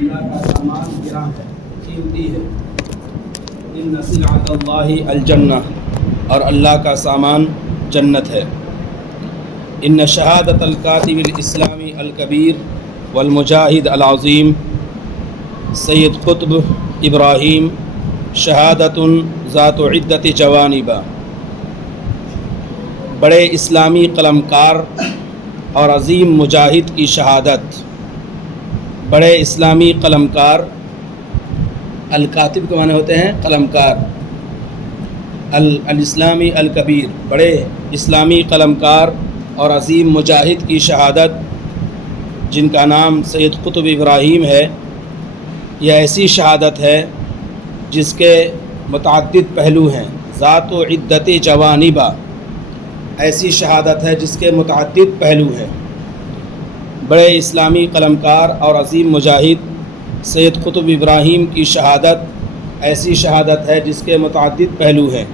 اللہ کا سامان گراں ہے، قیمتی ہے۔ ان سلعۃ اللہ الجنہ، اور اللہ کا سامان جنت ہے۔ ان شہادت الکاتب الاسلامی الکبیر والمجاہد العظیم سید قطب ابراہیم شہادت ذات عدت جوانب، بڑے اسلامی قلمکار اور عظیم مجاہد کی شہادت۔ بڑے اسلامی قلمکار، الکاتب کے معنی ہوتے ہیں قلمکار، الاسلامی الکبیر، بڑے اسلامی قلمکار اور عظیم مجاہد کی شہادت، جن کا نام سید قطب ابراہیم ہے۔ یہ ایسی شہادت ہے جس کے متعدد پہلو ہیں۔ ذات و عدت جوانب، ایسی شہادت ہے جس کے متعدد پہلو ہیں۔ بڑے اسلامی قلمکار اور عظیم مجاہد سید قطب ابراہیم کی شہادت ایسی شہادت ہے جس کے متعدد پہلو ہیں۔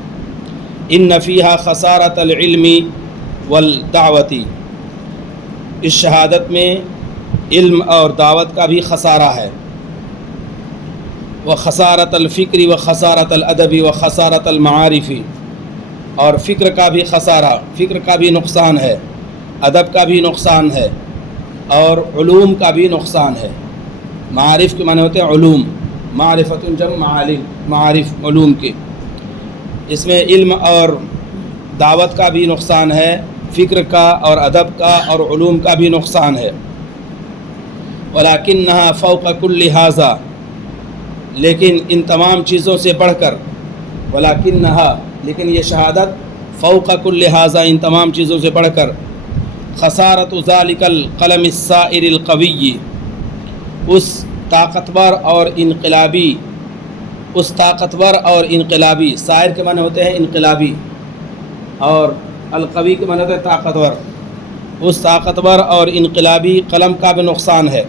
ان فیہا خسارۃ العلم والدعوتی، اس شہادت میں علم اور دعوت کا بھی خسارہ ہے۔ وخسارۃ الفکر وخسارۃ الادب وخسارۃ المعارف، اور فکر کا بھی خسارہ، فکر کا بھی نقصان ہے، ادب کا بھی نقصان ہے، اور علوم کا بھی نقصان ہے۔ معارف کے معنی ہوتے ہیں علوم، معرفت جمع معالم، معارف علوم کے، اس میں علم اور دعوت کا بھی نقصان ہے، فکر کا اور ادب کا اور علوم کا بھی نقصان ہے۔ ولیکنھا فوق کل ھذا، لیکن ان تمام چیزوں سے بڑھ کر، ولیکنھا، لیکن یہ شہادت فوق کل ھذا، ان تمام چیزوں سے بڑھ کر، خسارۃ ذالک القلم السائر القوی، اس طاقتور اور انقلابی، سائر کے معنی ہوتے ہیں انقلابی، اور القوی کے معنی ہوتے ہیں طاقتور، اس طاقتور اور انقلابی قلم کا بھی نقصان ہے۔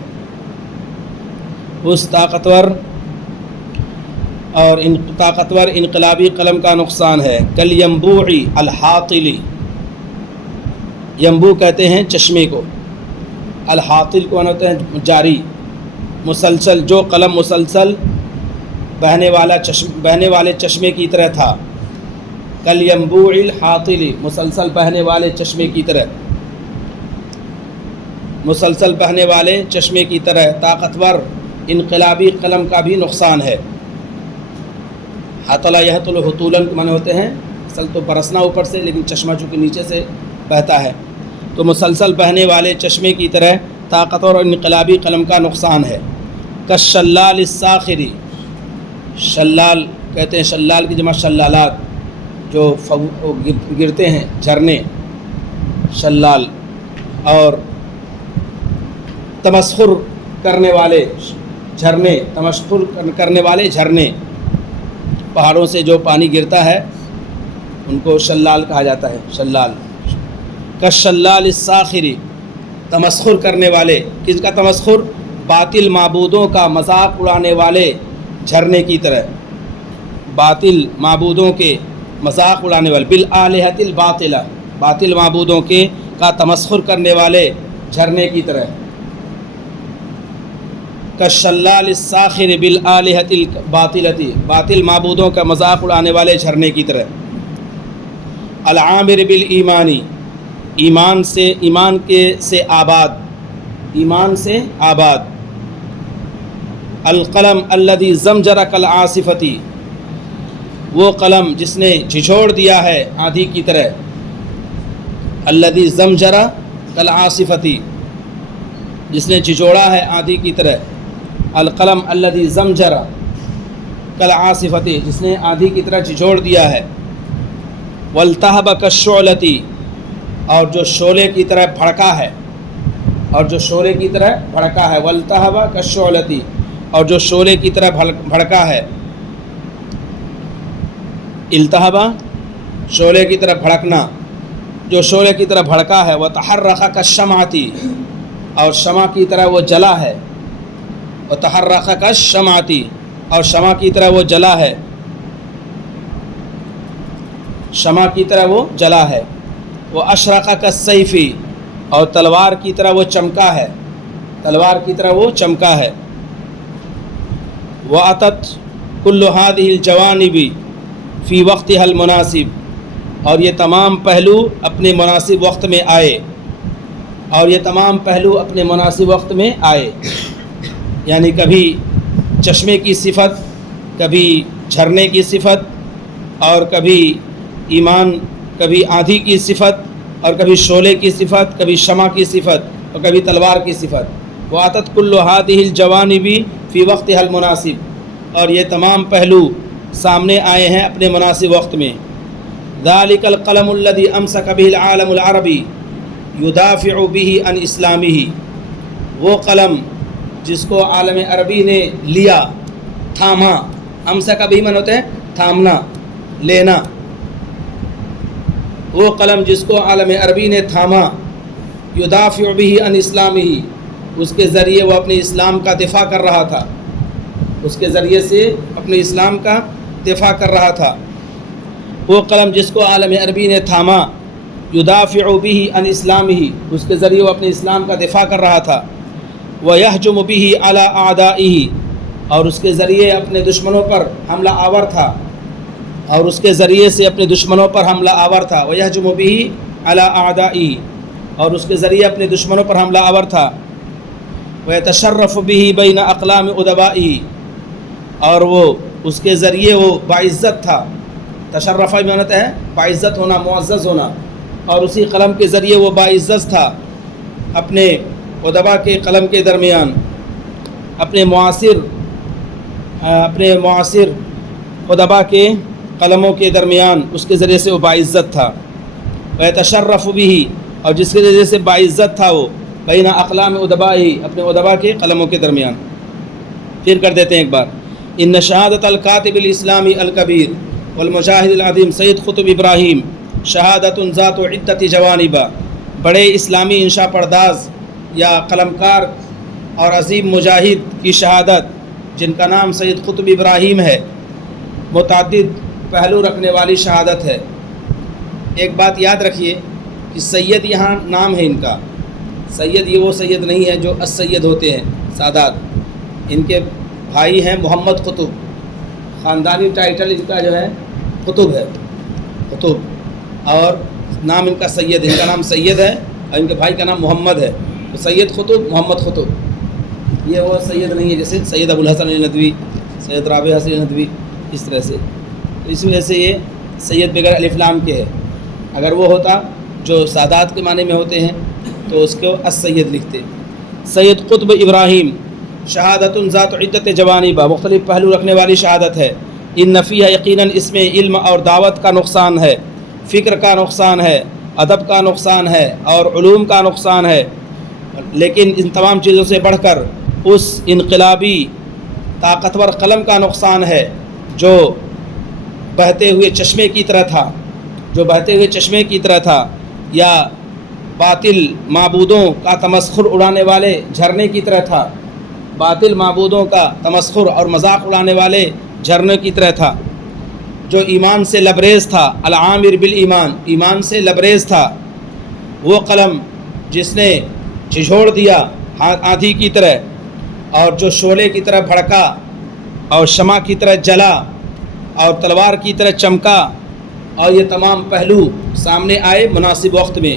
اس طاقتور انقلابی قلم کا نقصان ہے۔ کل ینبوع الحاطل، ینبوع کہتے ہیں چشمے کو، الحاطل کو معنی ہوتے ہیں جاری، مسلسل، جو قلم مسلسل بہنے والے چشمے کی طرح تھا۔ کل ینبوع الحاطل، مسلسل بہنے والے چشمے کی طرح، مسلسل بہنے والے چشمے کی طرح طاقتور انقلابی قلم کا بھی نقصان ہے۔ حطل یحطل حطولاً کے معنی ہوتے ہیں، اصل تو برسنا اوپر سے، لیکن چشمہ چونکہ نیچے سے بہتا ہے، تو مسلسل بہنے والے چشمے کی طرح طاقتور اور انقلابی قلم کا نقصان ہے۔ کالشلال الساخری، شلال کہتے ہیں، شلال کی جمع شلالات، جو گرتے ہیں جھرنے، شلال، اور تمسخر کرنے والے جھرنے، تمسخر کرنے والے جھرنے، پہاڑوں سے جو پانی گرتا ہے ان کو شلال کہا جاتا ہے، شلال۔ کالشلال الساخری، تمسخر کرنے والے، کس کا تمسخر؟ باطل معبودوں کا مذاق اڑانے والے جھرنے کی طرح، باطل معبودوں کے مذاق اڑانے والے، بالآلہۃ الباطلہ، باطل معبودوں کے کا تمسخر کرنے والے جھرنے کی طرح۔ کالشلال الساخر بالآلہۃ الباطلۃ، باطل معبودوں کا مذاق اڑانے والے جھرنے کی طرح۔ العامر بالایمانی، ایمان سے آباد۔ القلم الذی زمجر کالعاصفۃ، وہ قلم جس نے جھنجھوڑ دیا ہے آندھی کی طرح۔ الذی زمجر کالعاصفۃ، جس نے جھنجھوڑا ہے آندھی کی طرح۔ القلم الذی زمجر کالعاصفۃ، جس نے آندھی کی طرح جھنجھوڑ دیا ہے۔ والتہب کالشعلۃ، اور جو شعلے کی طرح بھڑکا ہے، والتہب کالشعلۃ، اور جو شعلے کی طرح بھڑکا ہے۔ التہب، شعلے کی طرح بھڑکنا، جو شعلے کی طرح بھڑکا ہے۔ وتحرک کالشمعۃ، اور شمع کی طرح وہ جلا ہے۔ وتحرک کالشمعۃ، اور شمع کی طرح وہ جلا ہے، شمع کی طرح وہ جلا ہے۔ واشرق کالسیف، اور تلوار کی طرح وہ چمکا ہے، تلوار کی طرح وہ چمکا ہے۔ وَأَتَتْ كُلُّ هَذِهِ الْجَوَانِبِ فِي وَقْتِهَا الْمُنَاسِبِ، اور یہ تمام پہلو اپنے مناسب وقت میں آئے، اور یہ تمام پہلو اپنے مناسب وقت میں آئے، یعنی کبھی چشمے کی صفت، کبھی جھرنے کی صفت، اور کبھی ایمان، کبھی آندھی کی صفت، اور کبھی شعلے کی صفت، کبھی شمع کی صفت، اور کبھی تلوار کی صفت۔ وَأَتَتْ كُلُّ هَذِهِ الْجَوَانِبِ فِي وَقْتِهَا الْمُنَاسِبِ، اور یہ تمام پہلو سامنے آئے ہیں اپنے مناسب وقت میں۔ ذَلِكَ الْقَلَمُ الَّذِي أَمْسَكَ بِهِ الْعَالَمُ الْعَرَبِي يُدَافِعُ بِهِ عَنْ إِسْلَامِهِ، وہ قلم جس کو عالم عربی نے لیا، تھاما۔ امسک بھی من ہوتے ہیں تھامنا، لینا۔ وہ قلم جس کو عالم عربی نے تھاما، یدافع به عن اسلامہ، اس کے ذریعے وہ اپنے اسلام کا دفاع کر رہا تھا، اس کے ذریعے سے اپنے اسلام کا دفاع کر رہا تھا۔ وہ قلم جس کو عالم عربی نے تھاما، یدافع به عن اسلامہ، اس کے ذریعے وہ اپنے اسلام کا دفاع کر رہا تھا۔ وَيَهْجُمُ بِهِ عَلَىٰ أَعْدَائِهِ، اور اس کے ذریعے اپنے دشمنوں پر حملہ آور تھا، اور اس کے ذریعے سے اپنے دشمنوں پر حملہ آور تھا۔ وَيَهْجُمُ بِهِ عَلَىٰ أَعْدَائِهِ، اور اس کے ذریعے اپنے دشمنوں پر حملہ آور تھا۔ وَيَتَشَرَّفُ بِهِ بَيْنَ أَقْلَامِ أُدَبَائِهِ، اور وہ اس کے ذریعے وہ باعزت تھا۔ تشرف معنی ہے باعزت ہونا، معزز ہونا، اور اسی قلم کے ذریعے وہ باعزت تھا اپنے ادبا کے قلم کے درمیان، اپنے معاصر ادبا کے قلموں کے درمیان اس کے ذریعے سے وہ باعزت تھا۔ وَيَتَشَرَّفُ بِهِ، اور جس کے ذریعے سے باعزت تھا وہ، بین اقلام ادبائی، اپنے ادبا کے قلموں کے درمیان۔ پھر کر دیتے ہیں ایک بار۔ ان شہادت الکاتب الاسلامی الکبیر والمجاہد العظیم سید قطب ابراہیم شہادت ذات عدت جوانب، بڑے اسلامی انشا پرداز یا قلمکار اور عظیم مجاہد کی شہادت، جن کا نام سید قطب ابراہیم ہے، متعدد پہلو رکھنے والی شہادت ہے۔ ایک بات یاد رکھیے کہ سید یہاں نام ہے ان کا، سید یہ وہ سید نہیں ہے جو السید ہوتے ہیں سادات، ان کے بھائی ہیں محمد قطب، خاندانی ٹائٹل ان کا جو ہے قطب ہے، قطب، اور نام ان کا سید ہے، ان کا نام سید ہے، اور ان کے بھائی کا نام محمد ہے، تو سید قطب، محمد قطب، یہ وہ سید نہیں ہے جیسے سید ابو الحسن ندوی، سید رابع حسن ندوی، اس طرح سے۔ تو اس وجہ سے یہ سید بغیر الف لام کے ہے، اگر وہ ہوتا جو سادات کے معنی میں ہوتے ہیں تو اس کو السید لکھتے۔ سید قطب ابراہیم شہادت ذات عدت جوانب، مختلف پہلو رکھنے والی شہادت ہے۔ ان نفیہ یقیناً اس میں علم اور دعوت کا نقصان ہے، فکر کا نقصان ہے، ادب کا نقصان ہے، اور علوم کا نقصان ہے، لیکن ان تمام چیزوں سے بڑھ کر اس انقلابی طاقتور قلم کا نقصان ہے جو بہتے ہوئے چشمے کی طرح تھا، جو بہتے ہوئے چشمے کی طرح تھا، یا باطل معبودوں کا تمسخر اڑانے والے جھرنے کی طرح تھا، باطل معبودوں کا تمسخر اور مذاق اڑانے والے جھرنے کی طرح تھا، جو ایمان سے لبریز تھا، العامر بالایمان، ایمان سے لبریز تھا۔ وہ قلم جس نے جھنجھوڑ دیا آندھی کی طرح، اور جو شعلے کی طرح بھڑکا، اور شمع کی طرح جلا، اور تلوار کی طرح چمکا، اور یہ تمام پہلو سامنے آئے مناسب وقت میں۔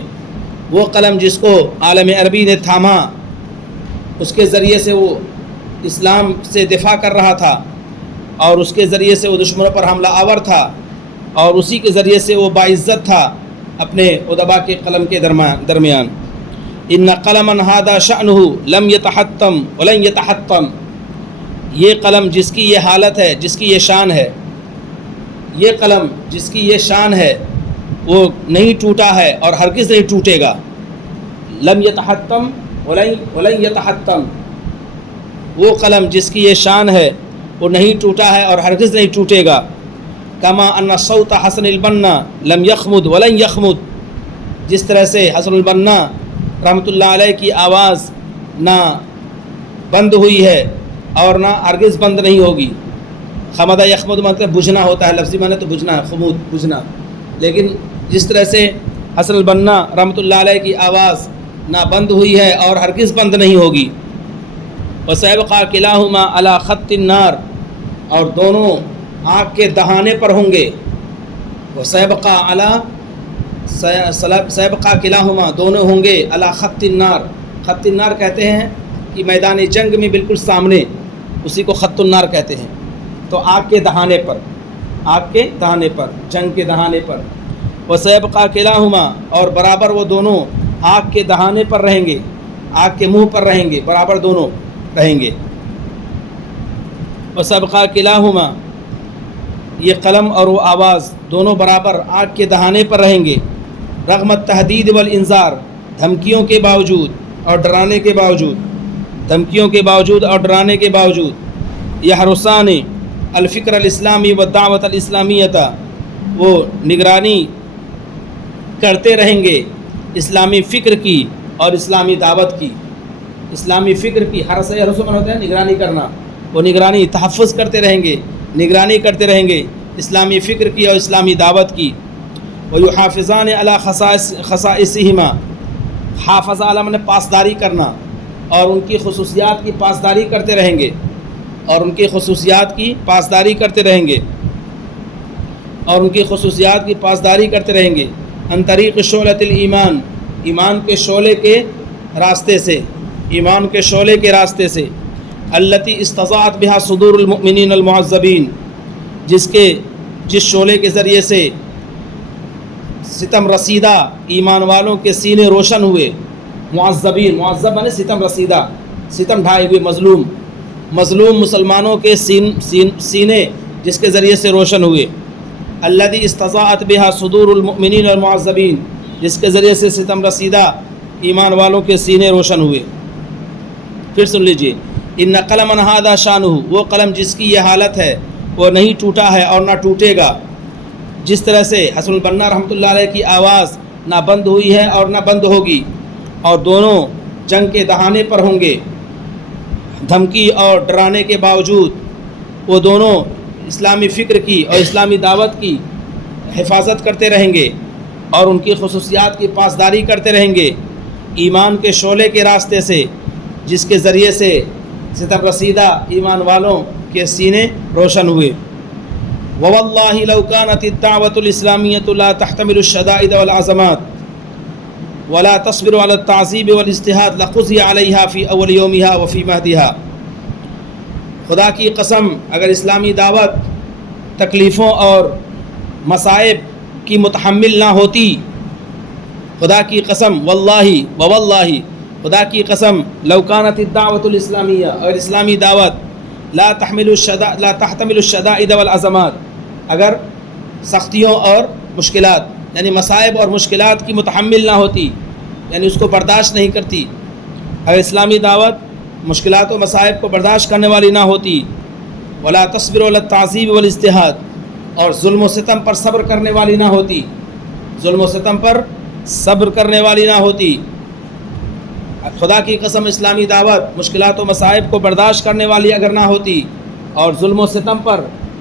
وہ قلم جس کو عالم عربی نے تھاما، اس کے ذریعے سے وہ اسلام سے دفاع کر رہا تھا، اور اس کے ذریعے سے وہ دشمنوں پر حملہ آور تھا، اور اسی کے ذریعے سے وہ باعزت تھا اپنے ادبا کے قلم کے درمیان۔ ان قلما ھذا شأنہ لم یتحطم ولن یتحطم، یہ قلم جس کی یہ حالت ہے، جس کی یہ شان ہے، یہ قلم جس کی یہ شان ہے، وہ نہیں ٹوٹا ہے اور ہرگز نہیں ٹوٹے گا۔ لم یتحطم ولن یتحطم، وہ قلم جس کی یہ شان ہے وہ نہیں ٹوٹا ہے اور ہرگز نہیں ٹوٹے گا۔ کما ان صوت حسن البنا لم یخمد ولن یخمد، جس طرح سے حسن البنا رحمۃ اللہ علیہ کی آواز نہ بند ہوئی ہے اور نہ ہرگز بند نہیں ہوگی۔ خمدہ یخمد مطلب بجھنا ہوتا ہے، لفظی معنی تو بجھنا ہے، خمود بجھنا، لیکن جس طرح سے حسن البنا رحمۃ اللہ علیہ کی آواز نہ بند ہوئی ہے اور ہرگز بند نہیں ہوگی۔ وسيبقى كلاهما على خط النار اور دونوں آگ کے دہانے پر ہوں گے. وہ سیبقہ علی سیبقہ کلاہما دونوں ہوں گے علی خط النار. خط النار کہتے ہیں کہ میدان جنگ میں بالکل سامنے، اسی کو خط النار کہتے ہیں. تو آگ کے دہانے پر، آگ کے دہانے پر، جنگ کے دہانے پر. وہ سیبقہ کلاہما اور برابر وہ دونوں آگ کے دہانے پر رہیں گے، آگ کے منہ پر رہیں گے، برابر دونوں رہیں گے. وہ سیبقہ کلاہما یہ قلم اور وہ آواز دونوں برابر آگ کے دہانے پر رہیں گے. رغم التحدید والانذار دھمکیوں کے باوجود اور ڈرانے کے باوجود، دھمکیوں کے باوجود اور ڈرانے کے باوجود. یحرسان الفکر الاسلامی والدعوت الاسلامیۃ وہ نگرانی کرتے رہیں گے اسلامی فکر کی اور اسلامی دعوت کی. اسلامی فکر کی حرس رسوم ہوتا ہے نگرانی کرنا، وہ نگرانی تحفظ کرتے رہیں گے، نگرانی کرتے رہیں گے اسلامی فکر کی اور اسلامی دعوت کی. وَيُحَافِظَانِ عَلَىٰ خَصَائِصِهِمَا حافظ عالم نے پاسداری کرنا، اور ان کی خصوصیات کی پاسداری کرتے رہیں گے، اور ان کی خصوصیات کی پاسداری کرتے رہیں گے، اور ان کی خصوصیات کی پاسداری کرتے رہیں گے. عن طریق شعلۃ الایمان ایمان کے شعلے کے راستے سے، ایمان کے شعلے کے راستے سے. التی استضاعت بها صدور المؤمنین المعذبین جس شعلے کے ذریعے سے ستم رسیدہ ایمان والوں کے سینے روشن ہوئے. معذبین، معذب یعنی ستم رسیدہ، ستم ڈھائے ہوئے، مظلوم مسلمانوں کے سینے جس کے ذریعے سے روشن ہوئے. الذی استضاعت بها صدور المؤمنین المعذبین جس کے ذریعے سے ستم رسیدہ ایمان والوں کے سینے روشن ہوئے. پھر سن لیجئے. ان قلم هذا شانہ وہ قلم جس کی یہ حالت ہے وہ نہیں ٹوٹا ہے اور نہ ٹوٹے گا. جس طرح سے حسن البنا رحمۃ اللہ علیہ کی آواز نہ بند ہوئی ہے اور نہ بند ہوگی، اور دونوں جنگ کے دہانے پر ہوں گے. دھمکی اور ڈرانے کے باوجود وہ دونوں اسلامی فکر کی اور اسلامی دعوت کی حفاظت کرتے رہیں گے، اور ان کی خصوصیات کی پاسداری کرتے رہیں گے ایمان کے شعلے کے راستے سے جس کے ذریعے سے ستم رسیدہ ایمان والوں کے سینے روشن ہوئے. وَوَاللَّهِ لَوْ كَانَتِ الدَّعْوَةُ الْإِسْلَامِيَّةُ لَا تَحْتَمِلُ الشَّدَائِدَ وَالْعَزَمَاتِ وَلَا تَصْبِرُ عَلَى التَّعْذِيبِ وَالِاجْتِهَادِ لَقُضِيَ عَلَيْهَا فِي أَوَّلِ يَوْمِهَا وَفِي مَهْدِهَا. خدا کی قسم اگر اسلامی دعوت تکلیفوں اور مصائب کی متحمل نہ ہوتی، خدا کی قسم واللہ خدا کی قسم لو كانت الدعوة الاسلامیہ اور اسلامی دعوت لا تحتمل الشدائد والعزمات اگر سختیوں اور مشکلات یعنی مصائب اور مشکلات کی متحمل نہ ہوتی، یعنی اس کو برداشت نہیں کرتی، اگر اسلامی دعوت مشکلات و مصائب کو برداشت کرنے والی نہ ہوتی، ولا تصبر علی التعذیب والاجتہاد اور ظلم و ستم پر صبر کرنے والی نہ ہوتی، ظلم و ستم پر صبر کرنے والی نہ ہوتی. خدا کی قسم اسلامی دعوت مشکلات و مصائب کو برداشت کرنے والی اگر نہ ہوتی اور ظلم و ستم پر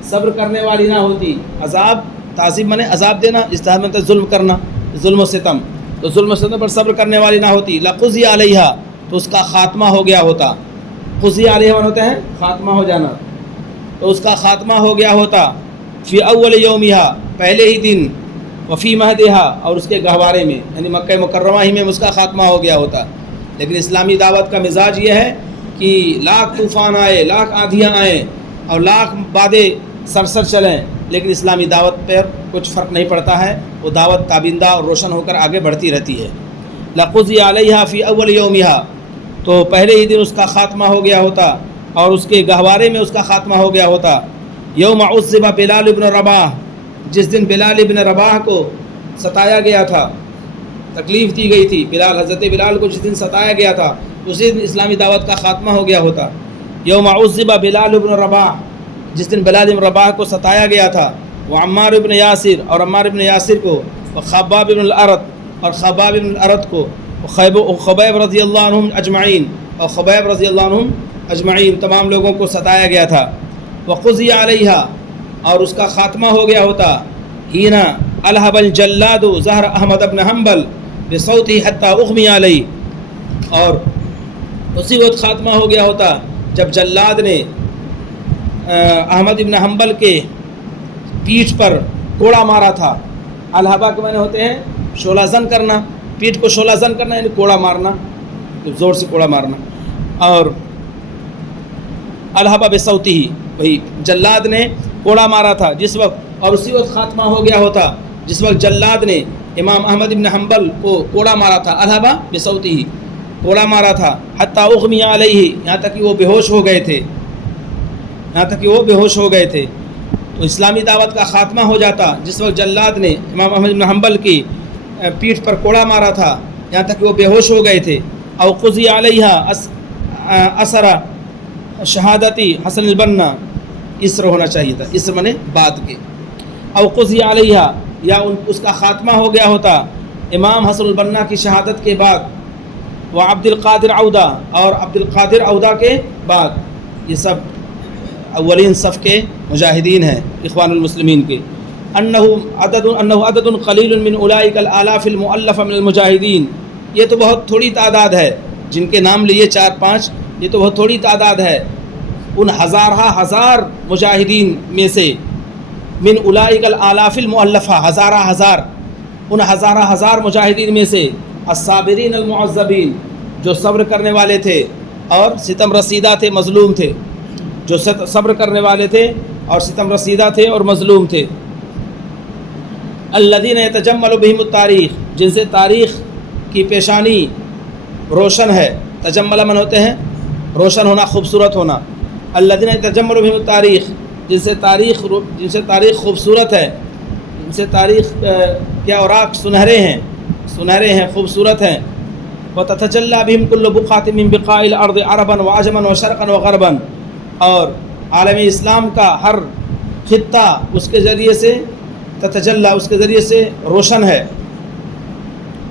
صبر کرنے والی نہ ہوتی. عذاب تعذیب مانے عذاب دینا، اجتہاد میں ظلم کرنا، ظلم و ستم، تو ظلم و ستم پر صبر کرنے والی نہ ہوتی. لقضی علیہا تو اس کا خاتمہ ہو گیا ہوتا. قضی علیہا ہوتا ہے خاتمہ ہو جانا، تو اس کا خاتمہ ہو گیا ہوتا. فی اول یومہا پہلے ہی دن، وفی مہدہا اور اس کے گہوارے میں یعنی مکہ مکرمہ ہی میں اس کا خاتمہ ہو گیا ہوتا. لیکن اسلامی دعوت کا مزاج یہ ہے کہ لاکھ طوفان آئے، لاکھ آندھیاں آئیں اور لاکھ بادیں سرسر چلیں، لیکن اسلامی دعوت پر کچھ فرق نہیں پڑتا ہے، وہ دعوت تابندہ اور روشن ہو کر آگے بڑھتی رہتی ہے. لقضی علیہا فی اول یومہا تو پہلے ہی دن اس کا خاتمہ ہو گیا ہوتا اور اس کے گہوارے میں اس کا خاتمہ ہو گیا ہوتا. یوم عذب بلال ابن رباح جس دن بلال ابن رباح کو ستایا گیا تھا، تکلیف دی گئی تھی، حضرت بلال کو جس دن ستایا گیا تھا اسی دن اسلامی دعوت کا خاتمہ ہو گیا ہوتا. یوم عذب بلال ابن رباح جس دن بلال ابن رباح کو ستایا گیا تھا، وہ عمار ابن یاسر اور عمار ابن یاسر کو، وہ خباب ابن الارت اور خباب ابن الارت کو، خبیب رضی اللہ عنہم اجمعین اور خبیب رضی اللہ عنہم اجمعین تمام لوگوں کو ستایا گیا تھا. وقضی علیہا اور اس کا خاتمہ ہو گیا ہوتا. ہینا الہب الجلاد ظہر احمد ابن حنبل بصوتی حتی اغمی علیہ اور اسی وقت خاتمہ ہو گیا ہوتا جب جلاد نے احمد ابن حنبل کے پیٹھ پر کوڑا مارا تھا. الحبا کے معنی ہوتے ہیں شعلہ زن کرنا، پیٹھ کو شعلہ زن کرنا یعنی کوڑا مارنا، زور سے کوڑا مارنا. اور الحبا بصوتہ، وہی جلاد نے کوڑا مارا تھا جس وقت، اور اسی وقت خاتمہ ہو گیا ہوتا جس وقت جلاد نے امام احمد ابن حنبل کو کوڑا مارا تھا. الحبا بصوتہ، کوڑا مارا تھا. حتی اغمی علیہ، یہاں تک کہ وہ بے ہوش ہو گئے تھے، یہاں تک کہ وہ بے ہوش ہو گئے تھے. تو اسلامی دعوت کا خاتمہ ہو جاتا جس وقت جلاد نے امام احمد بن حنبل کی پیٹھ پر کوڑا مارا تھا یہاں تک کہ وہ بے ہوش ہو گئے تھے. او قضی علیہ اثر شہادتی حسن البنا، اسر ہونا چاہیے تھا، اسر منے بعد کے. او قضی علیہ، یا اس کا خاتمہ ہو گیا ہوتا امام حسن البنا کی شہادت کے بعد. وہ عبد القادر عودہ، اور عبد القادر عودہ کے بعد. یہ سب اولین صف کے مجاہدین ہیں اخوان المسلمین کے. انہ عدد قلیل من اولئک الالاف المؤلفہ من المجاہدین، یہ تو بہت تھوڑی تعداد ہے جن کے نام لیے 4-5، یہ تو بہت تھوڑی تعداد ہے ان ہزار مجاہدین میں سے. من اولئک الالاف المؤلفہ، ہزار ان ہزار مجاہدین میں سے. الصابرین المعذبین، جو صبر کرنے والے تھے اور ستم رسیدہ تھے، مظلوم تھے، جو صبر کرنے والے تھے اور ستم رسیدہ تھے اور مظلوم تھے. الذین یتجمل بہم التاریخ، جن سے تاریخ کی پیشانی روشن ہے. تجمل من ہوتے ہیں روشن ہونا، خوبصورت ہونا. الذین یتجمل بہم التاریخ، جن سے تاریخ خوبصورت ہے، جن سے تاریخ کے اوراق سنہرے ہیں، خوبصورت ہیں. وتتجلی بہم کل بقعۃ من بقاع الارض عربا وعجما وشرقا وغربا، اور عالم اسلام کا ہر خطہ اس کے ذریعے سے تتجلی، اس کے ذریعے سے روشن ہے.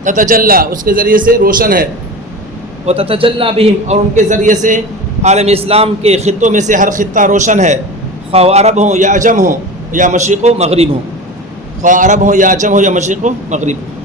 تتجلی، اس کے ذریعے سے روشن ہے. وتتجلی بہم، اور ان کے ذریعے سے عالم اسلام کے خطوں میں سے ہر خطہ روشن ہے، خواہ عرب ہوں یا عجم ہوں یا مشرق و مغرب ہوں، خواہ عرب ہوں یا عجم ہوں یا مشرق و مغرب ہوں.